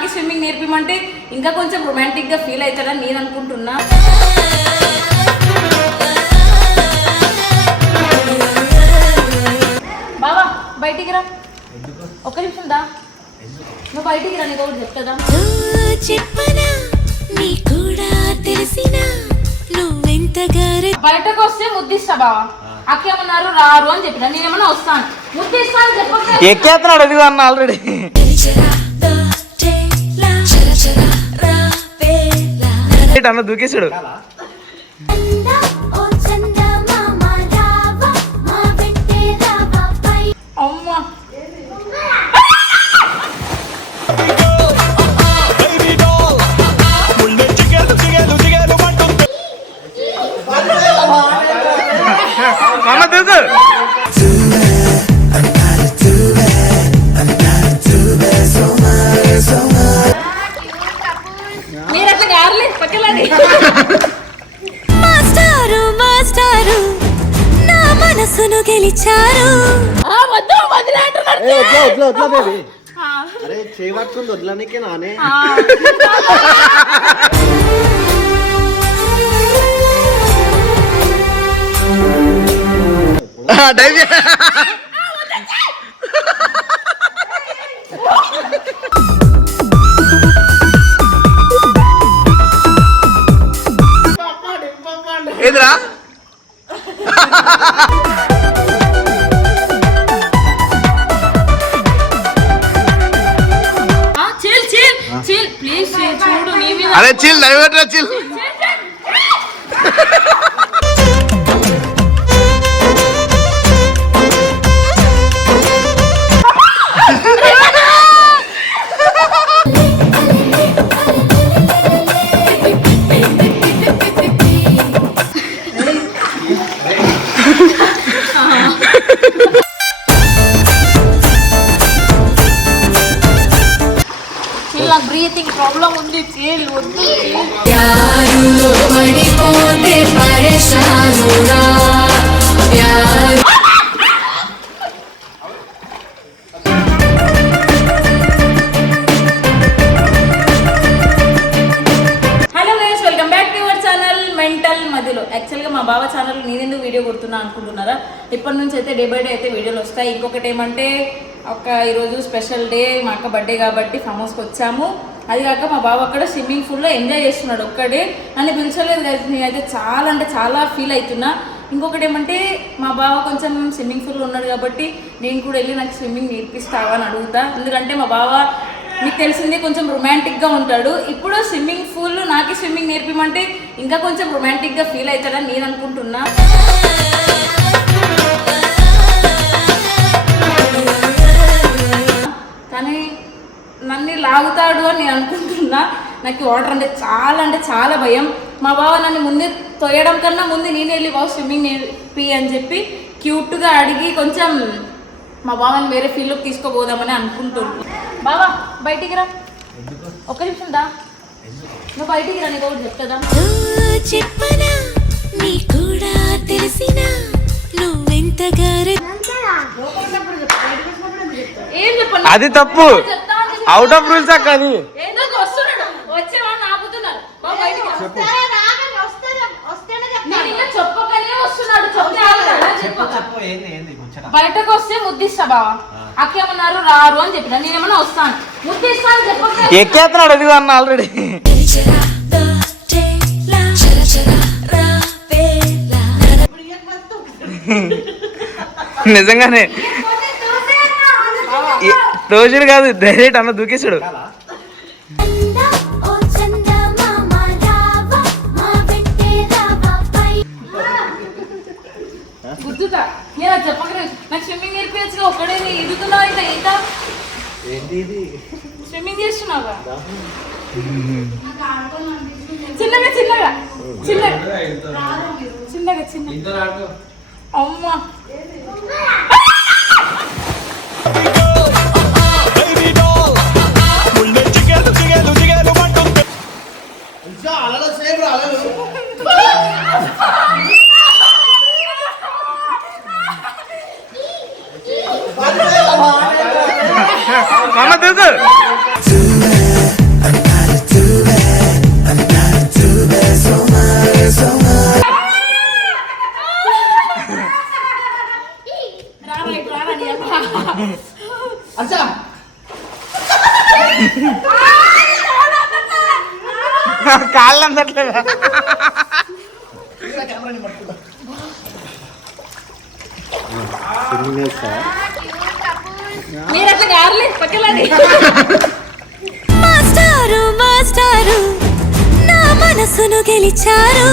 నాకు స్విమ్మింగ్ నేర్పిమంటే ఇంకా కొంచెం రొమాంటిక్ గా ఫీల్ అవుతాడని నేను అనుకుంటున్నా. బావా బయటికి రా, ఒక్క నిమిషం దా. నువ్వు బయటికి రా, నీకు ఒకటి చెప్తా. బయటకు వస్తే ముద్దిస్తా బావా. అక్కేమన్నారు రారు అని చెప్పిన, నేనేమన్నా వస్తాను ముద్దిస్తా అని చెప్పి ఎక్కేస్తున్నాడు ఎదుగు అన్న ఆల్రెడీ. అన్న దూకేశాడు. అమ్మా అమ్మ దూకు. మీరట్లా గారులే పక్కలండి. మాస్టారు మాస్టారు నా మనసును గెలిచారు. అరే చేయబట్టుకుంది వదలనికే నానే. ఏదిరా ప్లీజ్ చూడు నీ మీద. అరే chill divert chill. Breathing problem ఉంది, చీల్ వద్దు. Hello guys, welcome back to your channel mental మధ్యలో. యాక్చువల్గా మా బావ ఛానల్ నేనెందుకు వీడియో కొడుతున్నా అనుకుంటున్నారా? ఇప్పటి నుంచి అయితే డే బై డే అయితే వీడియోలు వస్తాయి. ఇంకొకటి ఏమంటే ఈరోజు స్పెషల్ డే, మా అక్క బర్త్డే కాబట్టి ఫామ్ హౌస్కి వచ్చాము. అది కాక మా బావ అక్కడ స్విమ్మింగ్ పూల్లో ఎంజాయ్ చేస్తున్నాడు ఒక్కడే. నన్ను పిలిచలేదు కదా, నేనైతే చాలా అంటే చాలా ఫీల్ అవుతున్నా. ఇంకొకటి ఏమంటే మా బావ కొంచెం స్విమ్మింగ్ పూల్లో ఉన్నాడు కాబట్టి నేను కూడా వెళ్ళి నాకు స్విమ్మింగ్ నేర్పిస్తావా అని అడుగుతా. ఎందుకంటే మా బావ మీకు తెలిసిందే కొంచెం రొమాంటిక్గా ఉంటాడు. ఇప్పుడు స్విమ్మింగ్ పూల్ నాకు స్విమ్మింగ్ నేర్పిమంటే ఇంకా కొంచెం రొమాంటిక్గా ఫీల్ అవుతాడని నేను అనుకుంటున్నా. కానీ నన్ను లాగుతాడు అని నేను అనుకుంటున్నా. నాకు వాటర్ అంటే చాలా భయం. మా బావ నన్ను ముందే తోయడం కన్నా ముందు నేను వెళ్ళి బావ స్విమ్మింగ్ నేర్పి అని చెప్పి క్యూట్గా అడిగి కొంచెం మా బావని వేరే ఫీల్డ్లోకి తీసుకోబోదామని అనుకుంటున్నాను. బావా బయటికి రా, ఒక్క నిమిషం దా. నువ్వు బయటికి రా, నీకు ఒకటి చెప్తా. చెప్పనా నీ కూడా తెలిసినా ఏం చెప్పండి, అది తప్పు, అవుట్ ఆఫ్ రూల్స్ అక్క. అది బయటకు వస్తే ముద్దిస్తా బావా. అక్కేమన్నారు రారు అని చెప్పిన, నేనేమన్నా వస్తాను ముద్దిస్తా అని చెప్పి ఎక్కేస్తున్నాడు ఎదుగు అన్న ఆల్రెడీ. నిజంగానే తోచుడు కాదు, డైరెక్ట్ అన్న దూకేశాడు. గుర్తుతా చెప్పక నాకు స్విమ్మింగ్ నేర్పించగా ఒక్కడే ఎదుగుతున్నావు. ఇంకా ఈత స్విమ్మింగ్ చేస్తున్నావా? చిన్నగా చిన్నగా చిన్నగా చిన్నగా అమ్మా. అమ్మ దూకు. కాళ్ళు అందట్లేదా? మీరు అట్లా గారలే పక్కలండి. మాస్టారు మాస్టారు నా మనసును గెలిచారు.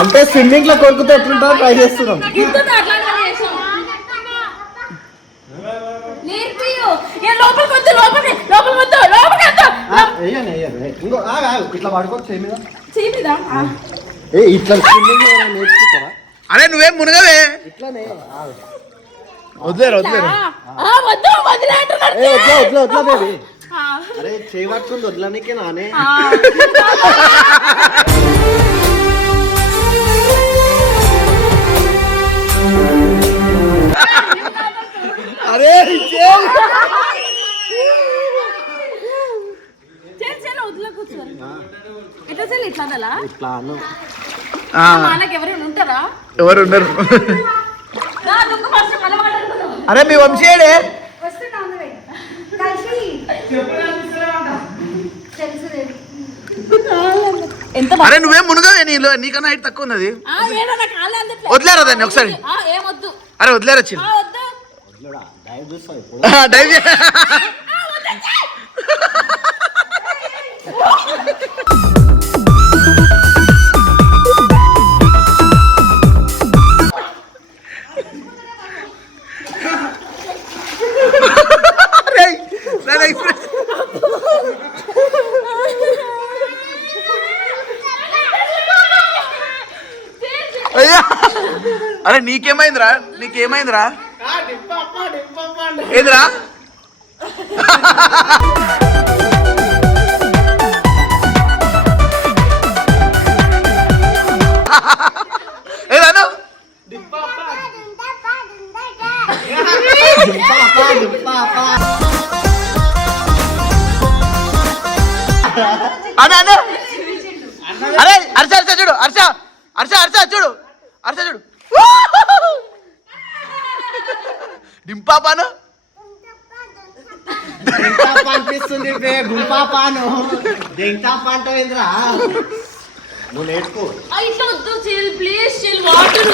అంటే స్విమ్మింగ్ లో కొడుకుతో ఎట్లుంటారో ట్రై చేస్తున్నాం. గుర్తుందా అట్లా చేసాం? నేర్పియు. ఏ లోపలికి వద్దు, లోపలికి వద్దు. వేయండి వేయండి. ఇంకో ఇట్లా పడుకోవచ్చు చేయి మీద. చీమిదా? ఏ ఇట్లా స్విమ్మింగ్ నేర్చుకుంటారా? అరే నువ్వేం మునగవే. ఇట్లానే వదిలేరు వదిలేరు. వద్దు వదిలేంటున్నాడు. ఏ వద్దా వద్దా వద్దా బేబీ. అరే చేయి పట్టుకుంది వదలనికే నానే. అరే వదిలే కూర్చోరు. ఎట్లా చెల్లి ఇట్లా అదలా? ఇట్లా అను. మనకి ఎవరైనా ఉంటారా? ఎవరు ఉండరు. అరే మీ వంశీయుడే. ఎంత అరే నువ్వేం మునగవే, నీలో నీకన్నా హైట్ తక్కువ ఉన్నది. వదిలేరా దాన్ని ఒకసారి. ఏమొద్దు. అరే వదిలేరా చిల్. వద్దు. డైవ్ చూస్తావు ఇప్పుడు. డైవ్ అయ్యా. అరే నీకేమైందిరా? నీకేమైందిరా? ఏదిరా? ఏదాను అన్న అన్న. అరే అర్ష అర్ష చూడు, అర్ష అర్ష అర్ష చూడు, అర్ష చూడు. డింపాపాను అనిపిస్తుంది గుంపాపాను. దెంటాపా అంటే ఏంద్రా? నువ్వు నేర్చుకో. ఇట్లా వద్దు చిల్ ప్లీజ్ చిల్. వాటర్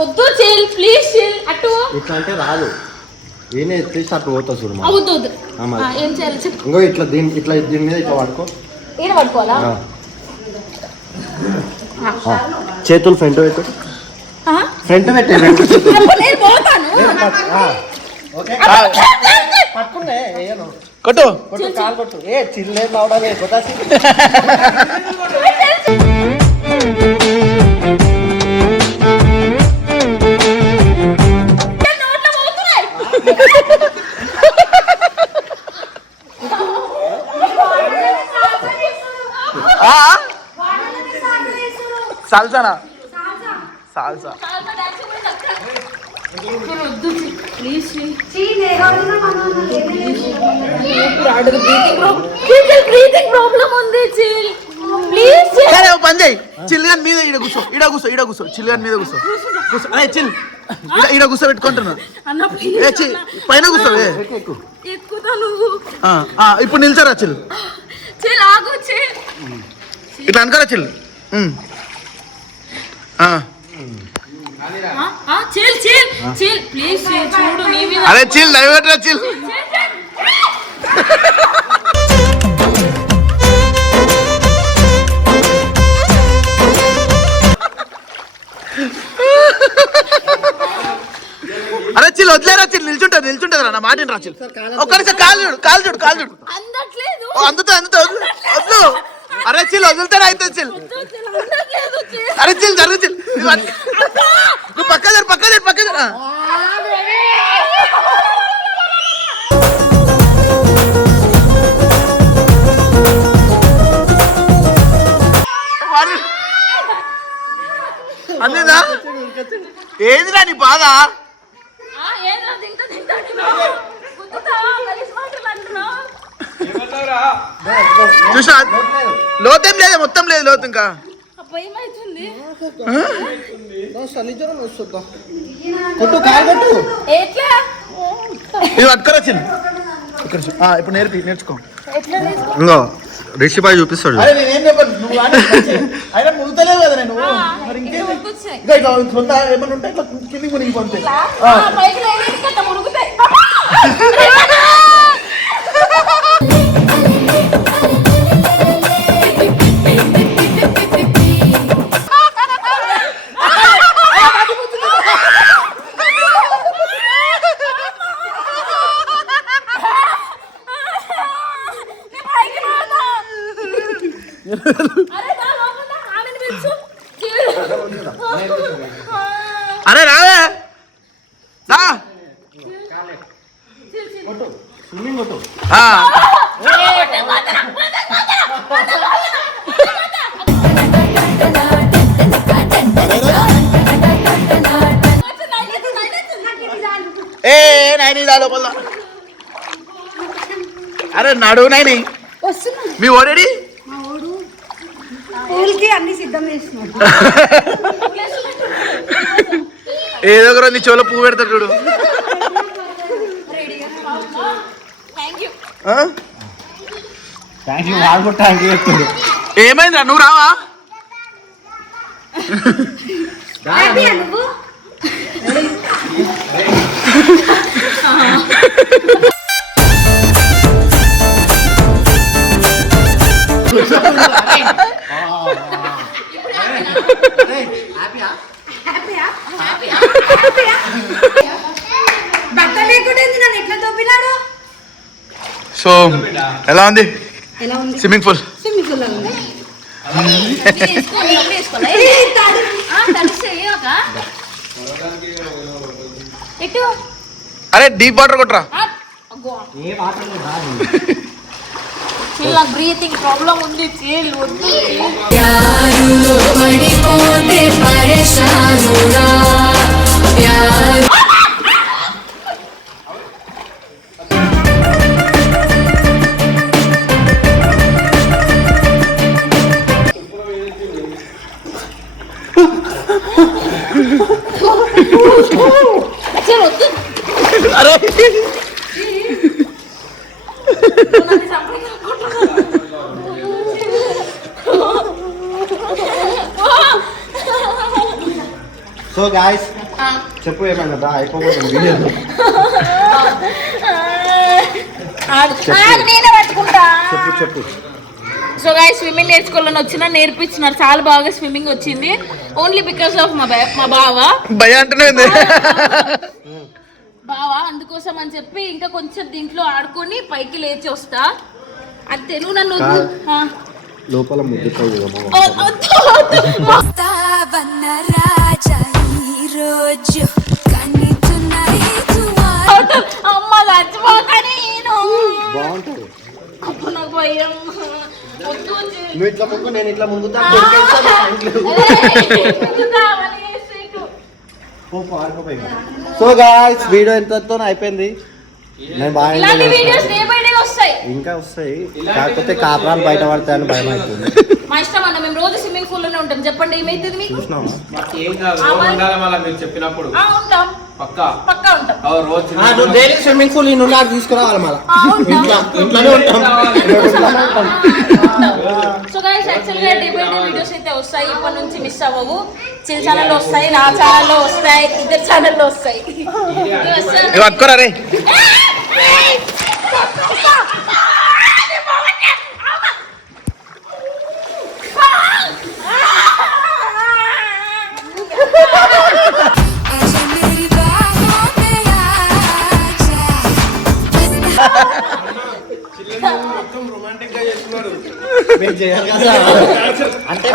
వద్దు చిల్ ప్లీజ్ చిల్. అటు ఇట్లా అంటే రాదు. ఏనే ఎత్తి అటు పోతా చూడు. వద్దు వద్దు. ఏం చేయాలి చెప్పు. ఇంకో ఇట్లా దీని మీద ఇట్లా పడుకో. ఈడ పడుకోవాలా? చేతులు ఫ్రంట్ పెట్టు. ఫ్రంట్ పెట్టే. నేను పోతాను. పట్టుకునే కొట్టు కొట్టు కాలు కొట్టు. ఏ చిల్లే రావడాలి కొట్టాసి. సాల్సానా? సాల్సా. ప్లీజ్ బ్రీతింగ్ ప్రాబ్లం ఉంది చిల్ ప్లీజ్. సరే ఓ పని చేయి, చిల్లిగన్ మీద ఈడ కూర్చో, ఈడ కూర్చో, ఈడ కూర్చో, చిల్లిగన్ మీద కూర్చో. కూర్చో. అరే చిల్ ఈడ కూర్చో పెట్టుకుంటున్నా. అన్న పైన కూర్చోవే. ఎక్కుతాను. ఇప్పుడు నిల్చోరా చిల్. చిల్ ఆగు చిల్. ఇట్లా అనుకోరా chill. Chill chill chill please చూడు నీ మీద. అరే చిల్ డైవర్ట్ చిల్. అరే చిల్ వదిలేరా చిల్. నిల్చుంటది రా, నా మాట రా చిల్. ఒక్కసారి కాలు చూడు, కాలు చూడు, కాలు చూడు. అందట్లేదు. అందుతా వద్దు. అరే చిల్ వదులుతారా అయితే చిల్. అరే చిల్ జరుగు చిల్. నువ్వు పక్క అందేదా? ఏదిరా నీ బాధ? చూసా లోతేం లేదు, మొత్తం లేదు లోతు. ఇంకా భయం అవుతుంది. కొట్టు కాలు కొట్టు. ఎట్లా ఇది పట్టుకోరా చిన్న ఇక్కడ ఇప్పుడు నేర్చుకో ఎట్లా తీసుకో ఇంకో రిషిబాయ్ చూపిస్తాడు. అరే నేనేం చెప్పను, నువ్వు అయినా మునుగుతలేవు కదా నేను. మరి ఇంకేంది ఇంకా ఇక కొంత ఏమన్నా ఉంటే ఇట్లా కిందికి మునిగిపోతే పైకి లేని కట్ట మురుగుతాయి. అరే రావే రా. స్విమ్మింగ్ కొట్టు. ఏ నైని దా లోపల. అరే నడు నైని. మీ ఓడేడి స్కూల్కి అన్ని సిద్ధం చేస్తున్నాడు. ఏదో ఒక రోజు నీ చెవులో పువ్వు పెడతాడు చూడు. థ్యాంక్ యూ వాళ్ళు కూడా థ్యాంక్ యూ చెప్తాడు. ఏమైందిరా నువ్వు రావా? హ్యాపీయా నువ్వు? బట్ట లేకుండా నన్ను ఎట్లా తొప్పినాడు? సో ఎలా ఉంది ఎలా ఉంది? Swimming pool? స్విమ్మింగ్ పూల్ ఉంది. ఎటు అరే డీప్ వాటర్ కొట్టరా. నాకు బ్రీతింగ్ ప్రాబ్లం ఉంది. చీల్ వద్దు. ప్యారులో పడిపోతే పరేషానురా ప్యారు. చీల్ వద్దు. అరే సో గాయస్ చెప్పు ఏమన్నా అయిపోతుంది వీడియో. నేనే పట్టుకుంటా. చెప్పు సో గాయస్ స్విమ్మింగ్ నేర్చుకోవాలని వచ్చిన నేర్పించినారు. చాలా బాగా స్విమ్మింగ్ వచ్చింది. ఓన్లీ బికాస్ ఆఫ్ మా బావ భయ అంటున్నాయింది. బావ అందుకోసం అని చెప్పి ఇంకా కొంచెం దీంట్లో ఆడుకొని పైకి లేచి వస్తా. అది తెలుగు నన్ను లోపల ముద్దుతావు వస్తావన్న రాజా ఈ రోజు కనితున్నాయి అమ్మ చచ్చిపోకని బాగుంటుంది. అప్పుడు నాకు భయం. వద్దు నువ్వు ఇట్లా ముందు నేను ఇట్లా ముందుతా. సో గాయ్స్ వీడియో ఎంతతో అయిపోయింది. నేను బాగా ఇలాంటి వీడియోస్ డే బై డే వస్తాయి. ఇంకా వస్తాయి, కాకపోతే కాపురాలు బయట పడతాయని భయం అవుతుంది. మా ఇష్టం అన్న, మేము రోజు స్విమ్మింగ్ పూల్ లోనే ఉంటాం. చెప్పండి ఏమైతుంది మీకు? చూసినావా? ఏం కాదు ఉండాలి మళ్ళీ మీరు చెప్పినప్పుడు ఉంటాం, పక్కా పక్కా ఉంటాం. రోజు నువ్వు డైలీ స్విమ్మింగ్ పూల్ నుండి తీసుకురావాలి మళ్ళీ. ఇంట్లోనే ఉంటాం. సో గైస్ యాక్చువల్ గా డే బై డే వీడియోస్ అయితే వస్తాయి. ఇప్పటి నుంచి మిస్ అవ్వవు. చిల్ ఛానల్లో వస్తాయి, నా ఛానల్లో వస్తాయి, ఇద్దరు ఛానల్లో వస్తాయి. పట్టుకోరా రే. మేము చేయాలి కదా. అంటే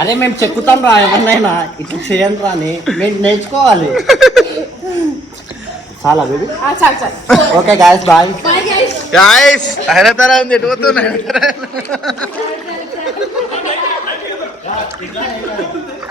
అదే మేము చెక్కుతాం రా, ఎవరినైనా ఇట్లా చేయండి రా అని మేము నేర్చుకోవాలి. చాలా baby. Okay guys bye. Bye guys. Guys Hyderabad ఉంది ఎటు పోతున్నా.